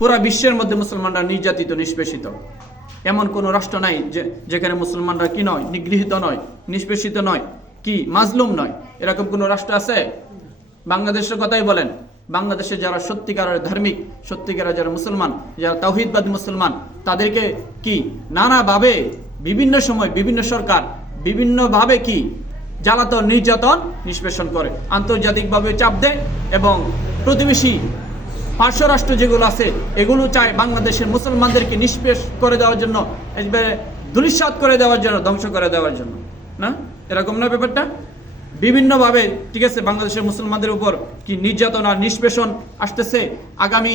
পুরা বিশ্বের মধ্যে মুসলমানরা নির্যাতিত নিষ্পেষিত। এমন কোন রাষ্ট্র নাই যেখানে মুসলমানরা কি নয়, নিগৃহীত নয়, নিষ্পেষিত নয়, কি মাজলুম নয়। এরকম কোন রাষ্ট্র আছে? বাংলাদেশের কথাই বলেন, বাংলাদেশে যারা সত্যিকারের ধার্মিক, সত্যিকারের যারা মুসলমান, যারা তাওহীদবাদী মুসলমান, তাদেরকে কি নানাভাবে বিভিন্ন সময় বিভিন্ন সরকার বিভিন্নভাবে কি জ্বালাতন নির্যাতন নিষ্পেষণ করে, আন্তর্জাতিকভাবে চাপ দেয় এবং প্রতিবেশী পার্শ্ব রাষ্ট্র যেগুলো আছে এগুলো চায় বাংলাদেশের মুসলমানদেরকে নিষ্পেষ করে দেওয়ার জন্য, একবারে ধূলিসাৎ করে দেওয়ার জন্য, ধ্বংস করে দেওয়ার জন্য। না, এরকম না ব্যাপারটা? বিভিন্নভাবে ঠিক আছে বাংলাদেশের মুসলমানদের উপর কি নির্যাতন আর নিষ্পেষণ আসতেছে। আগামী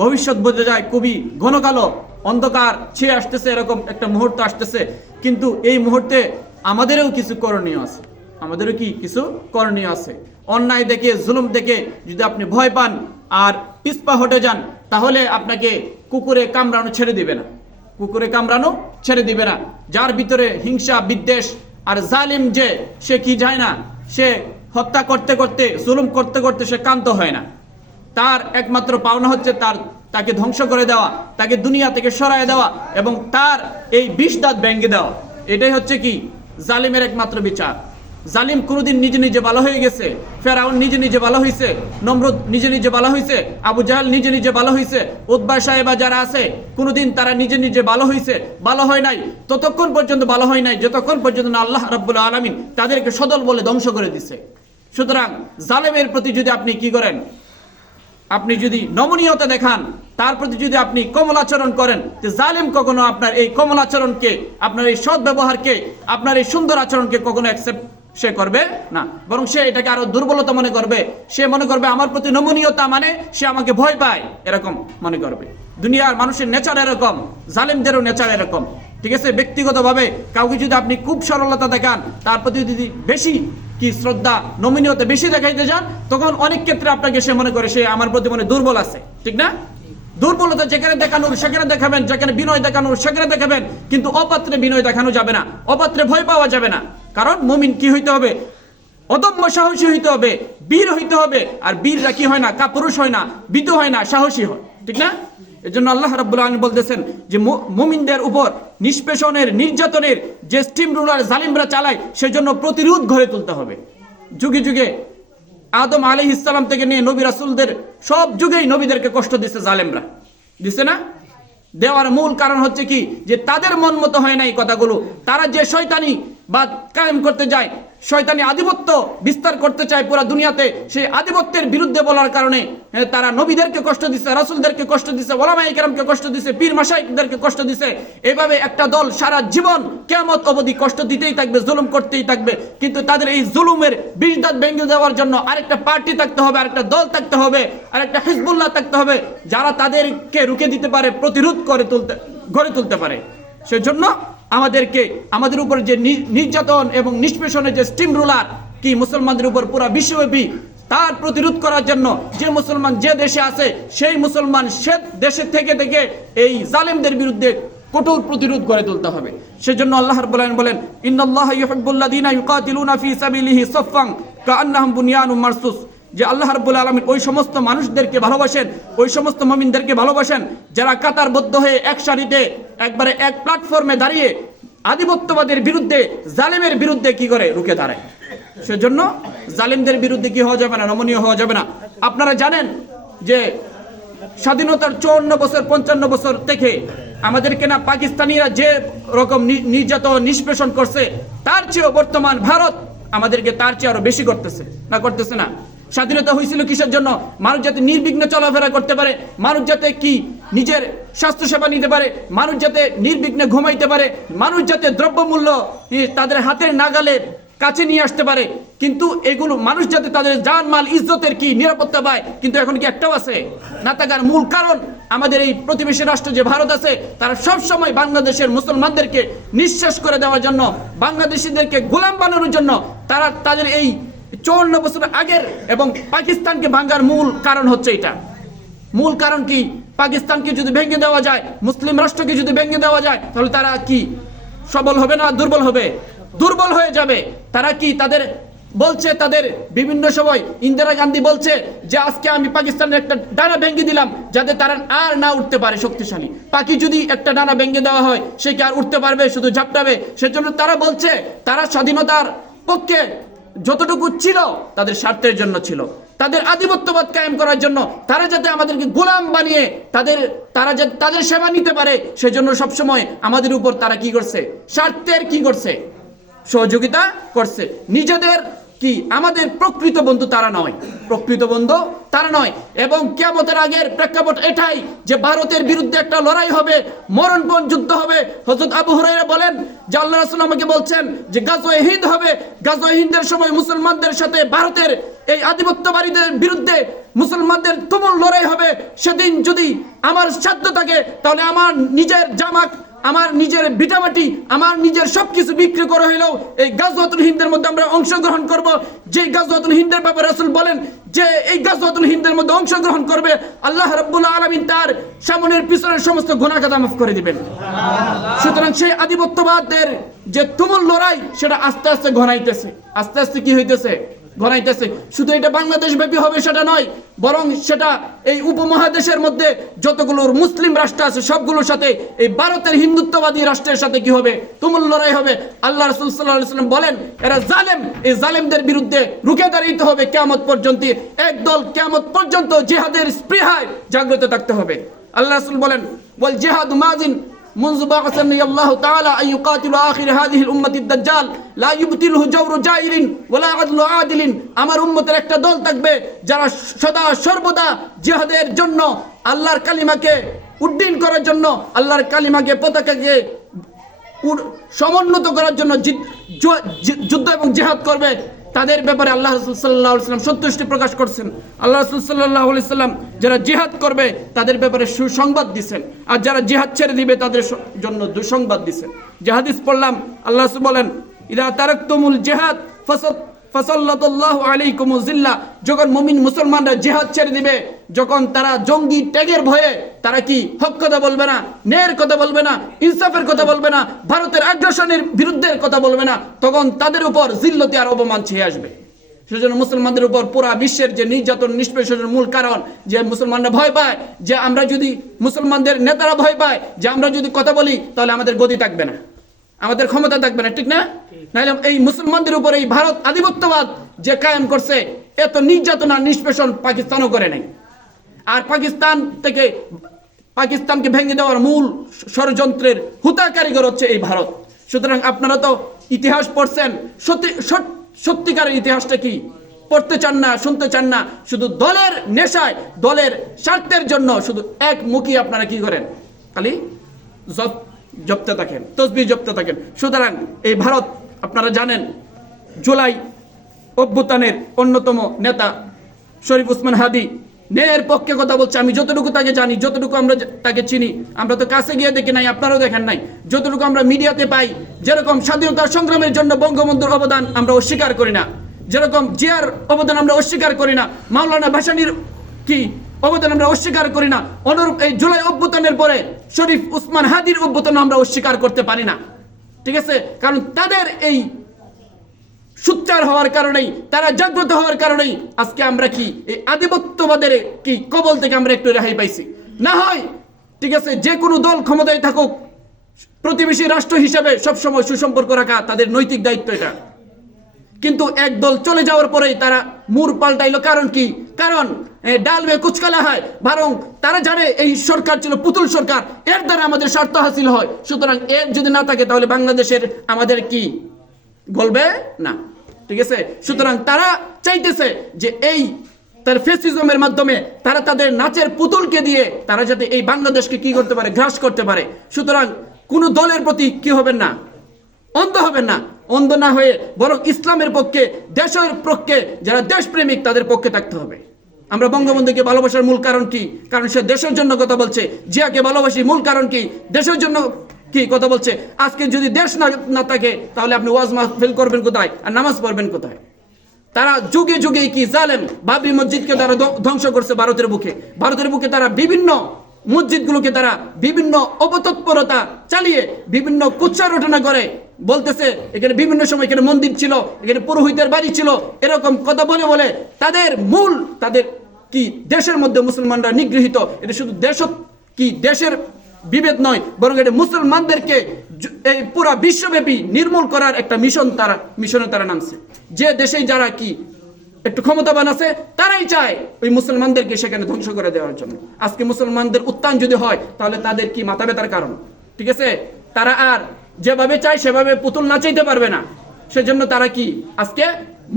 ভবিষ্যৎ বোঝা যায় খুবই ঘন কালো অন্ধকার ছেয়ে আসতেছে, এরকম একটা মুহূর্ত আসতেছে। কিন্তু এই মুহূর্তে আমাদেরও কিছু করণীয় আছে, আমাদেরও কি কিছু করণীয় আছে। অন্যায় দেখে, জুলুম দেখে যদি আপনি ভয় পান আর পিছপা হটে যান, তাহলে আপনাকে কুকুরে কামড়ানো ছেড়ে দিবে না, কুকুরে কামড়ানো ছেড়ে দিবে না। যার ভিতরে হিংসা বিদ্বেষ আর জালিম, যে সে কি যায় না, সে হত্যা করতে করতে, জুলুম করতে করতে সে ক্ষান্ত হয় না। তার একমাত্র পাওনা হচ্ছে তাকে ধ্বংস করে দেওয়া, তাকে দুনিয়া থেকে সরায় দেওয়া এবং তার এই বিষ দাঁত ভেঙে দেওয়া। এটাই হচ্ছে কি জালিমের একমাত্র বিচার। জালিম কোনোদিন নিজে নিজে ভালো হয়ে গেছে, ফেরাউন নিজে নিজে ভালো হয়েছে, নমরুদ নিজে নিজে ভালো হয়েছে, আবু জাহেল নিজে নিজে ভালো হয়েছে, উতবা সাহেবা যারা আছে কোনোদিন তারা নিজে নিজে ভালো হয়েছে? ভালো হয় নাই। ততক্ষণ পর্যন্ত ভালো হয় নাই যতক্ষণ পর্যন্ত না আল্লাহ রাব্বুল আলামিন তাদেরকে সদল বলে ধ্বংস করে দিছে। সুতরাং জালেমের প্রতি যদি আপনি কি করেন, আপনি যদি নমনীয়তা দেখান, তার প্রতি যদি আপনি কমলাচরণ করেন, যে জালিম কখনো আপনার এই কমলাচরণকে, আপনার এই সৎ ব্যবহারকে, আপনার এই সুন্দর আচরণকে কখনো অ্যাকসেপ্ট সে করবে না, বরং সে এটাকে আরো দুর্বলতা মনে করবে। সে মনে করবে আমার প্রতি নমনীয়তা মানে সে আমাকে ভয় পায়, এরকম মনে করবে। দুনিয়ার মানুষের নেচার এরকম, জালিমদেরও নেচার এরকম। ঠিক আছে, ব্যক্তিগতভাবে কাউকে যদি আপনি খুব সরলতা দেখান, তার প্রতি যদি বেশি কি শ্রদ্ধা, নমনীয়তা বেশি দেখাইতে যান, তখন অনেক ক্ষেত্রে আপনাকে সে মনে করে সে আমার প্রতি মনে দুর্বল আছে। ঠিক না? দুর্বলতা যেখানে দেখানোর সেখানে দেখাবেন, যেখানে বিনয় দেখানোর সেখানে দেখাবেন, কিন্তু অপাত্রে বিনয় দেখানো যাবে না, অপাত্রে ভয় পাওয়া যাবে না। কারণ মুমিন কি হইতে হবে? অদম্য সাহসী হইতে হবে, বীর হইতে হবে। আর বীররা কি হয় না? কাপুরুষ হয় না, ভীতু হয় না, সাহসী হয়। ঠিক না? এজন্য আল্লাহ রাব্বুল আলামিন বলতেছেন যে মুমিনদের উপর নিষ্পেষণের, নির্যাতনের যে স্টিম রুলার জালিমরা চালায়, সেজন্য প্রতিরোধ গড়ে তুলতে হবে। যুগে যুগে আদম আলাইহিস সালাম থেকে নিয়ে নবী রাসূলদের সব যুগেই নবীদেরকে কষ্ট দিচ্ছে জালেমরা, দিছে না? দেওয়ার মূল কারণ হচ্ছে কি, যে তাদের মন মতো হয় না এই কথাগুলো। তারা যে শয়তানি বা কায়েম করতে যায়, শয়তানি আধিপত্য বিস্তার করতে চায় পুরো দুনিয়াতে, সেই আধিপত্যের বিরুদ্ধে বলার কারণে তারা নবীদেরকে কষ্ট দিচ্ছে, রাসূলদেরকে কষ্ট দিচ্ছে, ওলামায়ে কেরামকে কষ্ট দিচ্ছে, পীর মাশায়েখদেরকে কষ্ট দিচ্ছে। এভাবে একটা দল সারা জীবন কিয়ামত অবধি কষ্ট দিতেই থাকবে, জুলুম করতেই থাকবে। কিন্তু তাদের এই জুলুমের বিষ দাঁত ভেঙে দেওয়ার জন্য আরেকটা পার্টি থাকতে হবে, আরেকটা দল থাকতে হবে, আরেকটা হিজবুল্লাহ থাকতে হবে, যারা তাদেরকে রুখে দিতে পারে, প্রতিরোধ গড়ে তুলতে পারে। সেজন্য আমাদেরকে, আমাদের উপর যে নির্যাতন এবং নিষ্পেষণের যে স্টিম রুলার কি মুসলমানদের উপর পুরা বিশ্বব্যাপী, তার প্রতিরোধ করার জন্য যে মুসলমান যে দেশে আছে, সেই মুসলমান সে দেশে থেকে থেকে এই জালেমদের বিরুদ্ধে কঠোর প্রতিরোধ গড়ে তুলতে হবে। সেজন্য আল্লাহ রাব্বুল আলামিন বলেন, ইন্নাল্লাহা ইউহিব্বুল্লাযীনা ইউকাতিলুনা ফী সাবিলিহি সাফফান কাআন্নাহুম বুনিয়ানুম মারসুস। যে আল্লাহ রাব্বুল আলামিন ওই সমস্ত মানুষদেরকে ভালোবাসেন, ওই সমস্ত মুমিনদেরকে ভালোবাসেন যারা কাতারবদ্ধ হয়ে এক সারিতে, একবারে এক প্ল্যাটফর্মে দাঁড়িয়ে আধিপত্যবাদের বিরুদ্ধে, জালেমের বিরুদ্ধে কি করে রুখে দাঁড়ায়। সেজন্য জালেমদের বিরুদ্ধে কি হওয়া যাবে না, নমনীয় হওয়া যাবে না। আপনারা জানেন যে স্বাধীনতার 54 বছর 55 বছর থেকে আমাদেরকে না পাকিস্তানিরা যে রকম নির্যাতন নিষ্পেষণ করছে, তার চেয়েও বর্তমান ভারত আমাদেরকে তার চেয়ে আরো বেশি করতেছে, না করতেছে না? স্বাধীনতা হয়েছিল কিসের জন্য? মানুষ যাতে নির্বিঘ্নে চলাফেরা করতে পারে, মানুষ যাতে কি নিজের স্বাস্থ্য সেবা নিতে পারে, মানুষ যাতে নির্বিঘ্নে ঘুমাইতে পারে, মানুষ যাতে দ্রব্যমূল্য তাদের হাতের নাগালের কাছে নিয়ে আসতে পারে। কিন্তু এগুলো মানুষ যাতে তাদের জান মাল ইজ্জতের কি নিরাপত্তা পায়, কিন্তু এখন কি একটাও আছে? না থাকার মূল কারণ আমাদের এই প্রতিবেশী রাষ্ট্র যে ভারত আছে, তারা সব সময় বাংলাদেশের মুসলমানদেরকে নিঃশেষ করে দেওয়ার জন্য, বাংলাদেশিদেরকে গোলাম বানানোর জন্য তারা তাদের এই 54 বছর আগের এবং পাকিস্তানকে ভাঙার মূল কারণ হচ্ছে এটা। মূল কারণ কি? পাকিস্তানকে যদি ভেঙে দেওয়া যায়, মুসলিম রাষ্ট্রকে যদি ভেঙে দেওয়া যায়, তাহলে তারা কি সবল হবে না দুর্বল হবে? দুর্বল হয়ে যাবে। তারা কি তাদের বলছে তাদের বিভিন্ন সময় ইন্দিরা গান্ধী বলছে যে আজকে আমি পাকিস্তানের একটা ডানা ভেঙে দিলাম যাতে তারা আর না উঠতে পারে শক্তিশালী। পাখি যদি একটা ডানা ভেঙে দেওয়া হয় সে কি আর উঠতে পারবে? শুধু ঝাপটাবে। সেজন্য তারা বলছে তারা স্বাধীনতার পক্ষে যতটুকু ছিল তাদের স্বার্থের জন্য ছিল, তাদের আধিপত্যবাদ কায়েম করার জন্য, তারা যাতে আমাদেরকে গোলাম বানিয়ে তারা যাতে তাদের সেবা নিতে পারে সেজন্য সবসময় আমাদের উপর তারা কি করছে? স্বার্থের কি করছে? সহযোগিতা করছে। নিজেদের কি আমাদের প্রকৃত বন্ধু তারা নয়, প্রকৃত বন্ধু তারা নয়। এবং কিয়ামতের আগের প্রেক্ষাপট এটাই যে ভারতের বিরুদ্ধে একটা লড়াই হবে, মরণপণ যুদ্ধ হবে। হযরত আবু হুরায়রা বলেন যে আল্লাহ রাসূল আমাকে বলছেন যে গাজওয়ে হিন্দ হবে, গাজওয়ে হিন্দের সময় মুসলমানদের সাথে ভারতের এই আধিপত্যবাদীদের বিরুদ্ধে মুসলমানদের তুমুল লড়াই হবে। সেদিন যদি আমার সাধ্য থাকে তাহলে আমার নিজের জামাক, আমার নিজের ভিটামাটি, আমার নিজের সবকিছু বিক্রি করে হইলেও এই গাজওয়াতুল হিন্দের মধ্যে আমরা অংশগ্রহণ করব। যে গাজওয়াতুল হিন্দের ব্যাপারে রাসূল বলেন যে এই গাজওয়াতুল হিন্দের মধ্যে অংশগ্রহণ করবে আল্লাহ রাব্বুল আলামিন তার সামনের পিছনের সমস্ত গুনাহ খাতা মাফ করে দিবেন। সুতরাং সেই আধিপত্যবাদের যে তুমুল লড়াই সেটা আস্তে আস্তে ঘনাইতেছে, আস্তে আস্তে কি হইতেছে? ঘনাইতেছে। শুধু এটা বাংলাদেশ ব্যাপী হবে সেটা নয়, বরং সেটা এই উপমহাদেশের মধ্যে যতগুলো মুসলিম রাষ্ট্র আছে সবগুলোর সাথে এই ভারতের হিন্দুত্ববাদী রাষ্ট্রের সাথে কি হবে? তুমুল লড়াই হবে। আল্লাহ রাসূল সাল্লাল্লাহু আলাইহি ওয়াসাল্লাম বলেন এরা জালেম, এই জালেমদের বিরুদ্ধে রুখে দাঁড়াইতে হবে কিয়ামত পর্যন্ত। একদল কিয়ামত পর্যন্ত জিহাদের স্পৃহায় জাগ্রত থাকতে হবে। আল্লাহ রাসূল বলেন ওয়াল জিহাদু মাজিন منذ بعثني الله تعالى أن يقاتل آخر هذه الأمة الدجال لا يبطله جور جائر ولا عدل عادل। আমার উম্মতের একটা দল থাকবে যারা সদা সর্বদা জিহাদের জন্য, আল্লাহর কালিমাকে উড্ডীন করার জন্য, আল্লাহর কালিমাকে পতাকাকে সমুন্নত করার জন্য যুদ্ধ এবং জিহাদ করবে। তাদের ব্যাপারে আল্লাহ রাসূল সাল্লাল্লাহু আলাইহি ওয়াসাল্লাম সন্তুষ্টি প্রকাশ করছেন। আল্লাহ রাসূল সাল্লাল্লাহু আলাইহি ওয়াসাল্লাম যারা জিহাদ করবে তাদের ব্যাপারে সুসংবাদ দিবেন, আর যারা জিহাদ ছেড়ে দিবে তাদের জন্য দুঃসংবাদ দিবেন। যে হাদিস পড়লাম আল্লাহ রাসূল বলেন ইদা তারাকতুমুল জিহাদ ফাসাল্লাতুল্লাহু আলাইকুমুজ জিল্লা। যখন মুমিন মুসলমানরা জিহাদ ছেড়ে দিবে, যখন তারা জঙ্গি ট্যাগের ভয়ে তারা কি হক কথা বলবে না, ন্যায়ের কথা বলবে না, ইনসাফের কথা বলবে না, ভারতের আগ্রাসনের বিরুদ্ধে কথা বলবে না, তখন তাদের উপর জিল্লতি আর অপমান ছেয়ে আসবে। সেজন্য মুসলমানদের উপর পুরা বিশ্বের যে নির্যাতন নিষ্পেষণের মূল কারণ যে মুসলমানরা ভয় পায়, যে আমরা যদি মুসলমানদের নেতারা ভয় পায় যে আমরা যদি কথা বলি তাহলে আমাদের গদি থাকবে না, আমাদের ক্ষমতা থাকবে না, ঠিক না? নাহলে এই মুসলমানদের উপর এই ভারত আধিপত্যবাদ যে কায়েম করছে এত নির্যাতন আর নিষ্পেষণ পাকিস্তানও করে নাই। আর পাকিস্তানকে ভেঙে দেওয়ার মূল ষড়যন্ত্রের হুতা কারিগর হচ্ছে এই ভারত। সুতরাং আপনারা তো ইতিহাস পড়ছেন, সত্যিকারের ইতিহাসটা কি পড়তে চান না, শুনতে চান না, শুধু দলের নেশায়, দলের স্বার্থের জন্য শুধু একমুখী আপনারা কি করেন? খালি জপতে থাকেন, তসবিহ জপতে থাকেন। সুতরাং এই ভারত আপনারা জানেন জুলাই অভ্যুত্থানের অন্যতম নেতা শরীফ ওসমান হাদি ন্যায়ের পক্ষে কথা বলছে। আমি যতটুকু তাকে জানি, যতটুকু আমরা তাকে চিনি, আমরা তো কাছে গিয়ে দেখি নাই, আপনারাও দেখেন নাই, যতটুকু আমরা মিডিয়াতে পাই, যেরকম স্বাধীনতা সংগ্রামের জন্য বঙ্গবন্ধুর অবদান আমরা অস্বীকার করি না, যেরকম জিয়ার অবদান আমরা অস্বীকার করি না, মাওলানা ভাসানীর কি অবদান আমরা অস্বীকার করি না, অনুরূপ এই জুলাই অভ্যুত্থানের পরে শরীফ ওসমান হাদির অভ্যুত্থান আমরা অস্বীকার করতে পারি না। ঠিক আছে? কারণ তাদের এই সুচ্চার হওয়ার কারণেই, তারা জাগ্রত হওয়ার কারণেই আজকে আমরা কি এই আধিপত্যবাদের কি কবল থেকে আমরা একটু রেহাই পাইছি। না হয় ঠিক আছে যে কোনো দল ক্ষমতায় থাকুক, প্রতিবেশী রাষ্ট্র হিসাবে সবসময় সুসম্পর্ক রাখা তাদের নৈতিক দায়িত্ব এটা। কিন্তু এক দল চলে যাওয়ার পরেই তারা মুর পাল্টাইলো। কারণ কি? কারণ ডাল মে কুচকালা হয়, বরং তারা জানে এই সরকার ছিল পুতুল সরকার, এর দ্বারা আমাদের স্বার্থ হাসিল হয়। সুতরাং এর যদি না থাকে তাহলে বাংলাদেশের আমাদের কি বলবে না। ঠিক আছে? সুতরাং তারা চাইতেছে যে এই তার ফ্যাসিজমের মাধ্যমে তারা তাদের নাচের পুতুলকে দিয়ে তারা যাতে এই বাংলাদেশকে কি করতে পারে? গ্রাস করতে পারে। সুতরাং কোন দলের প্রতি কি হবেন না, অন্ধ হবেন না। অন্ধ না হয়ে বরং ইসলামের পক্ষে, দেশের পক্ষে, যারা দেশপ্রেমিক তাদের পক্ষে থাকতে হবে। আমরা বঙ্গবন্ধুকে ভালোবাসার মূল কারণ কি? কারণ সে দেশের জন্য কথা বলছে। জিয়াকে ভালোবাসি মূল কারণ কি? দেশের জন্য কি কথা বলছে। আজকে যদি দেশ না থাকে তাহলে আপনি ওয়াজ মাহফিল করবেন কোথায় আর নামাজ পড়বেন কোথায়? তারা যুগে যুগে কি জালেম বাবরি মসজিদকে তারা ধ্বংস করছে ভারতের বুকে। ভারতের বুকে তারা বিভিন্ন মসজিদগুলোকে তারা বিভিন্ন অপতৎপরতা চালিয়ে বিভিন্ন কুৎসা রটনা করে বলতেছে এখানে বিভিন্ন সময় এখানে মন্দির ছিল, এখানে পুরোহিতের বাড়ি ছিল, এরকম কথা বলে বলে তাদের কি দেশের মধ্যে মুসলমানরা নিগৃহীত। এটা শুধু দেশের বিভেদ নয়, বরং এটা মুসলমানদেরকে এই পুরা বিশ্বব্যাপী নির্মূল করার একটা মিশনে তারা নামছে। যে দেশেই যারা কি একটু ক্ষমতাবান আছে তারাই চায় ওই মুসলমানদেরকে সেখানে ধ্বংস করে দেওয়ার জন্য। আজকে মুসলমানদের উত্থান যদি হয় তাহলে তাদের কি মাথা ব্যথার কারণ, ঠিক আছে? তারা আর যেভাবে চায় সেভাবে পুতুল নাচাইতে পারবে না। সেজন্য তারা কি আজকে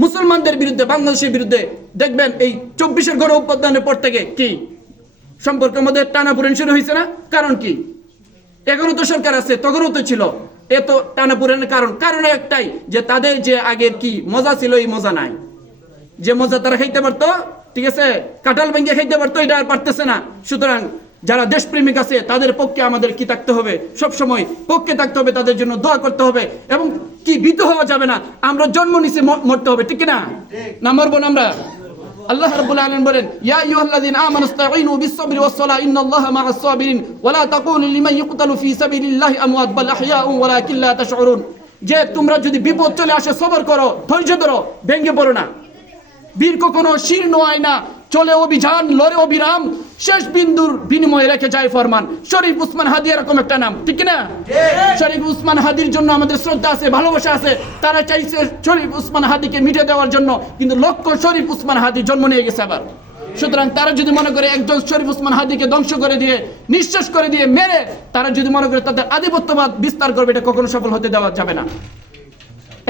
মুসলমানদের বিরুদ্ধে, বাংলাদেশের বিরুদ্ধে দেখবেন এই 24-এর গণ অভ্যুত্থানের পর থেকে কি সম্পর্কের মধ্যে টানাপোড়েন শুরু হয়েছে না? কারণ কি? এখনো তো সরকার আছে, তখনও তো ছিল। এত টানাপোড়েনের কারণ একটাই, যে তাদের যে আগের কি মজা ছিল এই মজা নাই। যে মজা তারা খাইতে পারতো, ঠিক আছে, কাঁঠাল ভেঙে খাইতে পারতো, এটা আর পারতেছে না। সুতরাং যারা দেশপ্রেমিক আছে তাদের পক্ষে আমাদের কি থাকতে হবে, সবসময় পক্ষে থাকতে হবে, তাদের জন্য দোয়া করতে হবে এবং কি ভীত হওয়া যাবে না। আমরা জন্ম নিচে মরতে হবে, ঠিক না? না মরবো না আমরা? আল্লাহ রাব্বুল আলামিন বলেন, ইয়া আইয়ুহাল্লাযীনা আমানু ইসতাঈনু বিস-সাবরি ওয়াস-সালাহ ইন্নাল্লাহা মা'আস সাবিরিন ওয়া লা তাকুলু লিমান ইউকতালু ফী সাবিলিল্লাহি আমওয়াত বাল আহইয়াউন ওয়ালাকিন লা তাশউরুন। যে তোমরা যদি বিপদ চলে আসে সবর করো, ধৈর্য ধরো, ভেঙে পড়ো না। বীর কখনো শীর্ণ হয় না, চলে অভিযান, লড়ে অবিরাম, শেষ বিন্দুর বিনিময়ে রেখে যায় ফরমান। শরীফ উসমান হাদি এরকম একটা নাম, ঠিক না? শরীফ উসমান হাদির জন্য আমাদের শ্রদ্ধা আছে, ভালোবাসা আছে। তারা চাইছে শরীফ উসমান হাদিকে মিটে দেওয়ার জন্য, কিন্তু লক্ষ শরীফ উসমান হাদি জন্ম নিয়ে গেছে আবার। সুতরাং তারা যদি মনে করে একজন শরীফ উসমান হাদিকে ধ্বংস করে দিয়ে, নিঃশেষ করে দিয়ে, মেরে তারা যদি মনে করে তাদের আধিপত্যবাদ বিস্তার করবে, এটা কখনো সফল হতে দেওয়া যাবে না।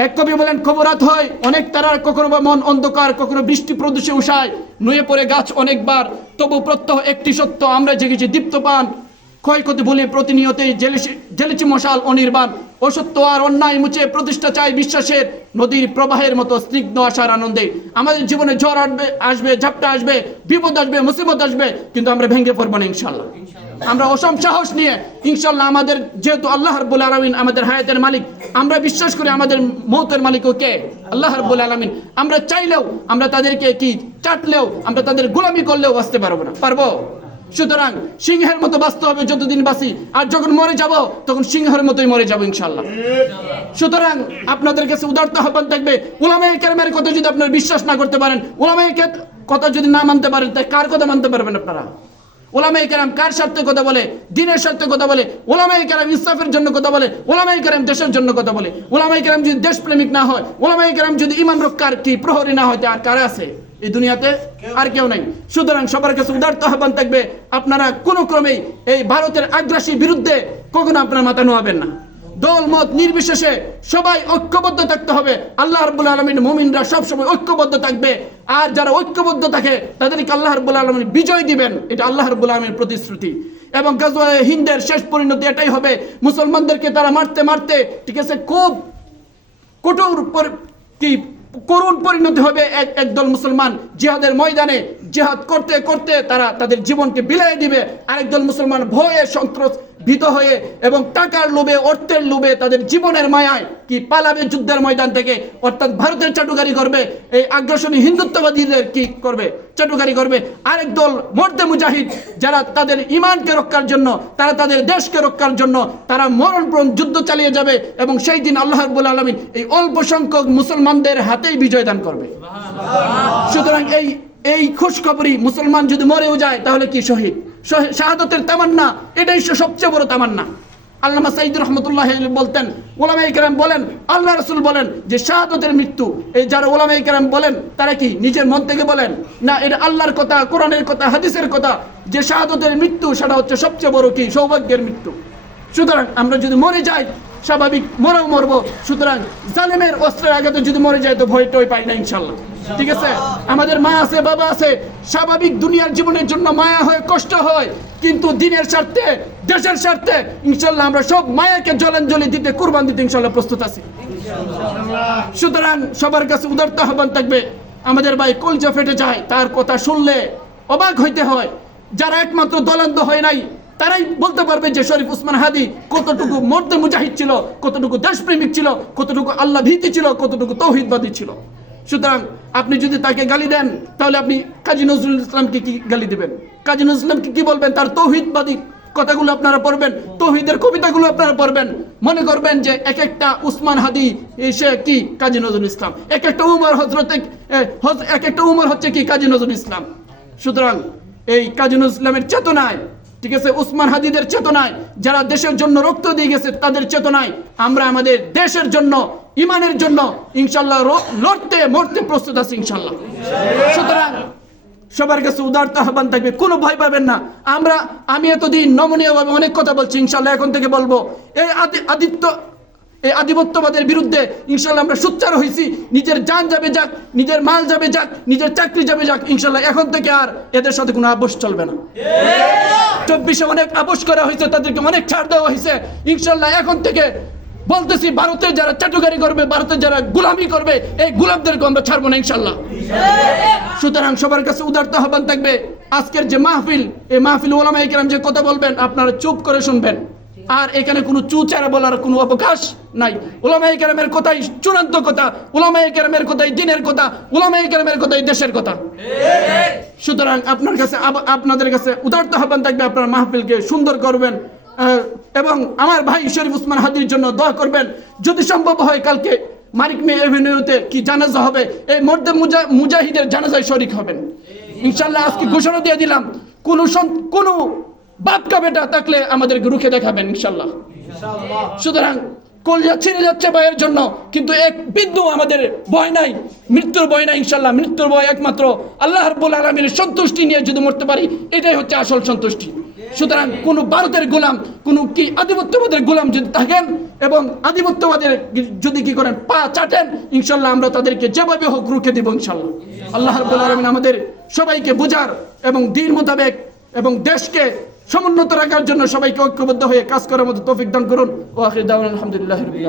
এক কবি বলেন, খবরাত হয় অনেক তারার, কখনো বা মন অন্ধকার, কখনো বৃষ্টি প্রদূষে উষায়, নুয়ে পড়ে গাছ অনেকবার, তবু প্রত্যহ একটি সত্য, আমরা জেগেছি দীপ্তপান, ক্ষয়ক্ষতি বলে প্রতিনিয়তই জ্বেলেছি মশাল অনির্বাণ, অসত্য আর অন্যায় মুছে প্রতিষ্ঠা চাই বিশ্বাসের, নদীর প্রবাহের মতো স্নিগ্ধ আশার আনন্দে। আমাদের জীবনে ঝড় আসবে, ঝাপটা আসবে, বিপদ আসবে, মুসিবত আসবে, কিন্তু আমরা ভেঙে পড়বো না ইনশাল্লাহ। আমরা অসম সাহস নিয়ে ইনশাল্লাহ, আমাদের যেহেতু আল্লাহ রাব্বুল আলামিন আমাদের হায়াতের মালিক, আমরা বিশ্বাস করি আমাদের মৌতের মালিকও কে? আল্লাহ রাব্বুল আলামিন। আমরা চাইলেও, আমরা তাদেরকে কি চাটলেও, আমরা তাদের গোলামি করলেও বাঁচতে পারবো না, পারবো? সুতরাং সিংহের মতো বাঁচতে হবে যতদিন বাঁচি, আর যখন মরে যাব তখন সিংহের মতোই মরে যাবো ইনশাল্লাহ। সুতরাং আপনাদের কাছে উদারতা আহ্বান থাকবে, উলামায়ে কেরামের কথা যদি আপনারা বিশ্বাস না করতে পারেন, উলামায়ে কথা যদি না মানতে পারেন, তাই কার কথা মানতে পারবেন আপনারা? ওলামায়ে কেরাম কার স্বার্থে কথা বলে? দিনের স্বার্থে কথা বলে। ওলামায়ে কেরাম ইনসাফের জন্য কথা বলে। ওলামায়ে কেরাম দেশের জন্য কথা বলে। ওলামায়ে কেরাম যদি দেশপ্রেমিক না হয়, ওলামায়ে কেরাম যদি ঈমান রক্ষার কি প্রহরী না হয়, আর কারা আছে এই দুনিয়াতে? আর কেউ নাই। সুতরাং সবার কাছে উদারতা আহ্বান থাকবে, আপনারা কোনো ক্রমেই এই ভারতের আগ্রাসীর বিরুদ্ধে কখনো আপনারা মাথা নোয়াবেন না। দল মত নির্বিশেষে সবাই ঐক্যবদ্ধ থাকতে হবে। আল্লাহ রাব্বুল আলামিন মুমিনরা সব সময় ঐক্যবদ্ধ থাকবে, আর যারা ঐক্যবদ্ধ থাকে তাদেরকে আল্লাহ রাব্বুল আলামিন বিজয় দিবেন, এটা আল্লাহ রাব্বুল আলামিনের প্রতিশ্রুতি। এবং গাজওয়ে হিন্দের শেষ পরিণতি এটাই হবে, মুসলমানদেরকে তারা মারতে মারতে, ঠিক আছে, খুব করুণ পরিণতি হবে। একদল মুসলমান জিহাদের ময়দানে জিহাদ করতে করতে তারা তাদের জীবনকে বিলিয়ে দিবে, আরেকদল মুসলমান ভয়ে ভীত হয়ে এবং টাকার লোভে, অর্থের লোভে, তাদের জীবনের মায়ায় কি পালাবে যুদ্ধের ময়দান থেকে, অর্থাৎ ভারতের চাটুকারি করবে, এই আগ্রাসনী হিন্দুত্ববাদীদের কি করবে? চাটুকারি করবে। আরেক দল মর্দে মুজাহিদ, যারা তাদের ঈমানকে রক্ষার জন্য, তারা তাদের দেশকে রক্ষার জন্য তারা মরণপ্রণ যুদ্ধ চালিয়ে যাবে, এবং সেই দিন আল্লাহ রাব্বুল আলামিন এই অল্প সংখ্যক মুসলমানদের হাতেই বিজয় দান করবে। সুতরাং এই খুশখবরি, মুসলমান যদি মরেও যায় তাহলে কি শহীদ, শাহাদাতের তামান্না, এটাই সবচেয়ে বড় তামান্না। আল্লামা সাঈদ রহমতুল্লাহ বলতেন, ওলামায়ে কেরাম বলেন, আল্লাহ রাসূল বলেন যে শাহাদাতের মৃত্যু, এই যারা ওলামায়ে কেরাম বলেন তারা কি নিজের মন থেকে বলেন না? এটা আল্লাহর কথা, কোরআনের কথা, হাদিসের কথা, যে শাহাদাতের মৃত্যু সেটা হচ্ছে সবচেয়ে বড় কি সৌভাগ্যের মৃত্যু। সুতরাং আমরা যদি মরে যাই, স্বাভাবিক মরবো। সুতরাং জালেমের অস্ত্রের আঘাতে যদি মরে যায় তো ভয় টয় পাই না ইনশাল্লাহ, ঠিক আছে? আমাদের মা আছে, বাবা আছে, স্বাভাবিক দুনিয়ার জীবনের জন্য মায়া হয়, কষ্ট হয়, কিন্তু দিনের স্বার্থে, দেশের স্বার্থে ইনশাল্লাহ আমরা সব মায়াকে জলাঞ্জলি দিতে, কুরবান দিতে ইনশাল্লাহ প্রস্তুত আছি। সুতরাং সবার কাছে উদারতা আহ্বান থাকবে। আমাদের ভাই কলজা ফেটে যায়, তার কথা শুনলে অবাক হইতে হয়। যারা একমাত্র দলান্ধ হয় নাই তারাই বলতে পারবে যে শরীফ উসমান হাদি কতটুকু মর্দে মুজাহিদ ছিল, কতটুকু দেশপ্রেমিক ছিল, কতটুকু আল্লাহ ভীতি ছিল, কতটুকু তৌহিদবাদী ছিল। সুতরাং আপনি যদি তাকে গালি দেন, তাহলে আপনি কাজী নজরুল ইসলামকে কি গালি দেবেন? কাজী নজরুল ইসলামকে কি বলবেন? তার তৌহিদবাদী কথাগুলো আপনারা পড়বেন, তৌহিদের কবিতাগুলো আপনারা পড়বেন, মনে করবেন যে এক একটা উসমান হাদি সে কি কাজী নজরুল ইসলাম, এক একটা উমর এক একটা উমর হচ্ছে কি কাজী নজরুল ইসলাম। সুতরাং এই কাজী নজরুল ইসলামের চেতনায়, ঠিক আছে, উসমান হাদিদের চেতনায়, যারা দেশের জন্য রক্ত দিয়ে গেছে তাদের চেতনায় আমরা আমাদের দেশের জন্য, ইমানের জন্য ইনশাল্লাহ লড়তে মরতে প্রস্তুত আছি ইনশাল্লাহ। সুতরাং সবার কাছে উদারতা আহ্বান থাকবে, কোনো ভয় পাবেন না। আমি এতদিন নমনীয়ভাবে অনেক কথা বলছি, ইনশাল্লাহ এখন থেকে বলবো এই আধিপত্যবাদের বিরুদ্ধে ইনশাল্লাহ আমরা সোচ্চার হয়েছি। নিজের জান যাবে যাক, নিজের মাল যাবে যাক, নিজের চাকরি যাবে যাক, ইনশাল্লাহ এখন থেকে আর এদের সাথে কোনো আপোষ চলবে না। 24-এ অনেক আপোষ করা হয়েছে, তাদেরকে অনেক ছাড় দেওয়া হয়েছে। ইনশাল্লাহ এখন থেকে বলতেছি, ভারতের যারা চাটুকারি করবে, ভারতের যারা গোলামি করবে, এই গোলামদেরকে আমরা ছাড়বো না ইনশাল্লাহ। সুতরাং সবার কাছে উদারতা আহ্বান থাকবে, আজকের যে মাহফিল, এই মাহফিল ওলামায়ে কেরাম যে কথা বলবেন আপনারা চুপ করে শুনবেন, আর এখানে কোনো চুচারা বলার কোনো অবকাশ নাই। উলামায়ে কেরামের কথাই চূড়ান্ত কথা, উলামায়ে কেরামের কথাই দিনের কথা, উলামায়ে কেরামের কথাই দেশের কথা। সুতরাং আপনাদের কাছে উদারতা আহ্বান থাকবে, আপনারা মাহফিলকে সুন্দর করবেন এবং আমার ভাই শরীফ উসমান হাদির জন্য দোয়া করবেন। যদি সম্ভব হয় কালকে মানিক মে এভিনিউতে কি জানাজা হবে, এই মর্দে মুজাহিদের জানাজায় শরীক হবেন ইনশাল্লাহ। আজকে ঘোষণা দিয়ে দিলাম, কোনো বাপকা বেটা থাকলে আমাদেরকে রুখে দেখাবেন ইনশাল্লাহ। সুতরাং কলিজা ছিঁড়ে যাচ্ছে ভাইয়ের জন্য, কিন্তু এক বিন্দু আমাদের ভয় নাই, মৃত্যুর ভয় নাই ইনশাল্লাহ। মৃত্যুর ভয় একমাত্র আল্লাহ রাব্বুল আলামিনের সন্তুষ্টি নিয়ে যদি মরতে পারি, এটাই হচ্ছে আসল সন্তুষ্টি। সুতরাং কোন ভারতের গোলাম, কোন কি আধিপত্যবাদের গোলাম যদি থাকেন এবং আধিপত্যবাদের যদি কি করেন পা চাটেন, ইনশাল্লাহ আমরা তাদেরকে যেভাবে হোক রুখে দিব ইনশাল্লাহ। আল্লাহ রাব্বুল আলামিন আমাদের সবাইকে বুঝার এবং দিন মোতাবেক এবং দেশকে সমুন্নত রাখার জন্য সবাইকে ঐক্যবদ্ধ হয়ে কাজ করার মতো তৌফিক দান করুন। ওয়া আখিরু দাওয়ানা আলহামদুলিল্লাহি রাব্বিল আলামিন।